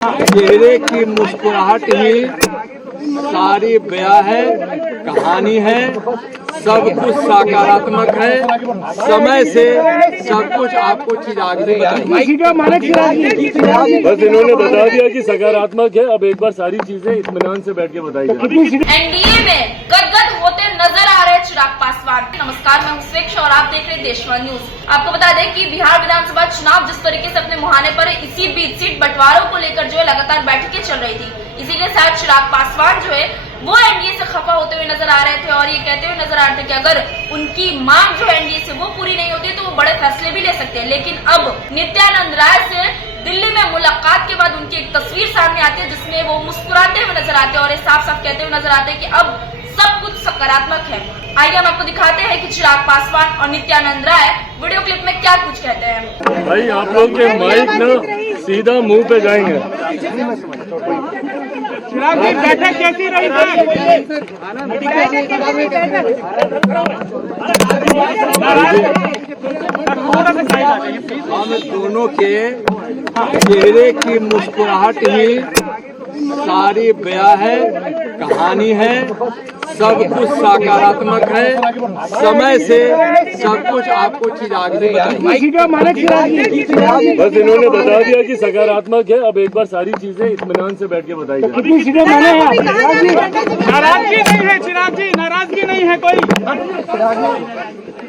चेहरे की मुस्कुराहट ही सारी बयां है, कहानी है, सब कुछ सकारात्मक है। समय से सब कुछ आपको चीज आगे बस इन्होंने बता दिया कि सकारात्मक है। अब एक बार सारी चीजें इत्मीनान से बैठ के बताई जाए। एनडीए में गदगद होते नजर आ रहे चिराग पासवान। नमस्कार, मैं हूं स्वेक्षा और आप देख रहे हैं देशवान न्यूज। आपको बता दें कि बिहार विधानसभा चुनाव जिस तरीके से अपने मुहाने पर इसी बीच सीट बंटवारों को लेकर जो है लगातार बैठकें चल रही थी, इसीलिए शायद चिराग पासवान जो है वो एनडीए से खफा होते हुए नजर आ रहे थे और ये कहते हुए नजर आ रहे थे कि अगर उनकी मांग जो एनडीए से वो पूरी नहीं होती तो वो बड़े फैसले भी ले सकते हैं। लेकिन अब नित्यानंद राय से दिल्ली में मुलाकात के बाद उनकी एक तस्वीर सामने आती है जिसमें वो मुस्कुराते हुए नजर आते हैं और साफ साफ कहते हुए नजर आते हैं कि अब सब कुछ सकारात्मक है। आइए हम आपको दिखाते हैं कि चिराग पासवान और नित्यानंद राय वीडियो क्लिप में क्या कुछ कहते हैं। भाई आप लोग के माइक ना सीधा मुंह पे जाएंगे। बैठक कैसी रही? हम दोनों के चेहरे की मुस्कुराहट ही सारी बयां है, कहानी है, सब कुछ सकारात्मक है। समय से सब कुछ आपको चीज आगे बस इन्होंने बता दिया कि सकारात्मक है। अब एक बार सारी चीजें इत्मीनान से बैठ के बताई जाए। नाराजगी नहीं है चिराग जी, नाराजगी नहीं है कोई।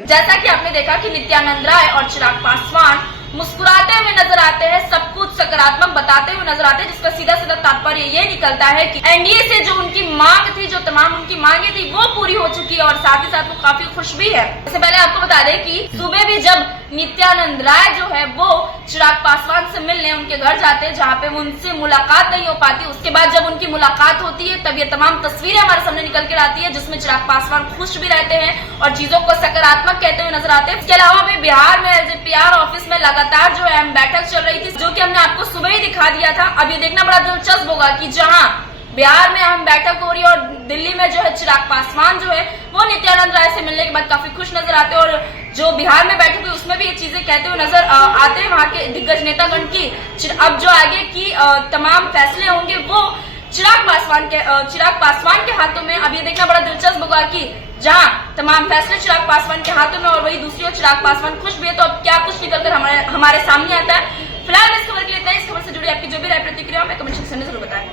जैसा कि आपने देखा कि नित्यानंद राय और चिराग पासवान मुस्कुराते हुए नजर आते हैं, सब कुछ सकारात्मक बताते हुए नजर आते हैं, जिसका सीधा सीधा तात्पर्य ये निकलता है कि एनडीए से जो उनकी मांग थी, जो तमाम उनकी मांगे थी, वो पूरी हो चुकी है और साथ ही साथ वो काफी खुश भी है। इससे पहले आपको बता दें कि सुबह भी जब नित्यानंद राय जो है वो चिराग पासवान से मिलने उनके घर जाते हैं, जहाँ पे उनसे मुलाकात नहीं हो पाती, उसके बाद जब उनकी मुलाकात होती है तब ये तमाम तस्वीरें हमारे सामने निकल कर आती है जिसमें चिराग पासवान खुश भी रहते हैं और चीजों को सकारात्मक कहते हुए नजर आते हैं। इसके अलावा भी बिहार में एलजेपीआर ऑफिस में लगातार जो है बैठक चल रही थी, जो कि हमने आपको सुबह ही दिखा दिया था। अब ये देखना बड़ा दिलचस्प होगा कि जहां बिहार में हम बैठक हो रही है और दिल्ली में जो है चिराग पासवान जो है वो नित्यानंद राय से मिलने के बाद काफी खुश नजर आते हैं और जो बिहार में बैठक हुई उसमें भी ये चीजें कहते हुए नजर आते हैं वहां के दिग्गज नेतागण की अब जो आगे की तमाम फैसले होंगे वो चिराग पासवान के हाथों में। अब ये देखना बड़ा दिलचस्प होगा कि जहां तमाम फैसले चिराग पासवान के हाथों में और वही दूसरी ओर चिराग पासवान खुश भी है, तो अब क्या कुछ निकलकर हमारे सामने आता है। फिलहाल इस खबर के लिए इतना ही। इस खबर से जुड़ी आपकी जो भी राय प्रतिक्रिया हमें कमेंट सेक्शन में जरूर बताएं।